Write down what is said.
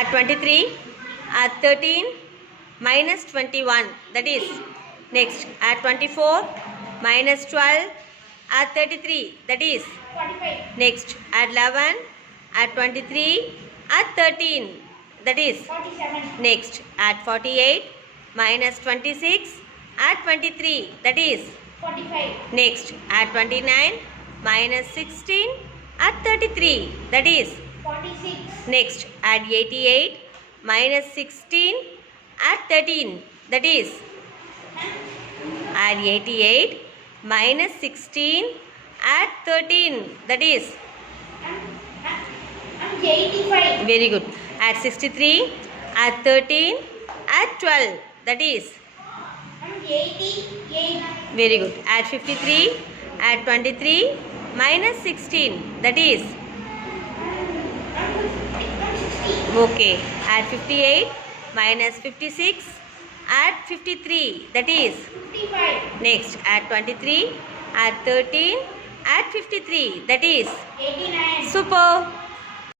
Add 23, add 13, minus 21, that is. Next, add 24, minus 12, add 33, that is. 45. Next, add 11, add 23, add 13, that is. 47. Next, add 48, minus 26, add 23, that is. 45. Next, add 29, minus 16, add 33, that is. 46. Next, add 88, minus 16, add 13, that is. Add 88, minus 16, add 13, that is. And 85. Very good. Add 63, add 13, add 12, that is. And 88. Very good. Add 53, add 23, minus 16, that is. Okay. Add 58, minus 56, add 53, that is. 55. Next, add 23, add 13, add 53, that is. 89. Super.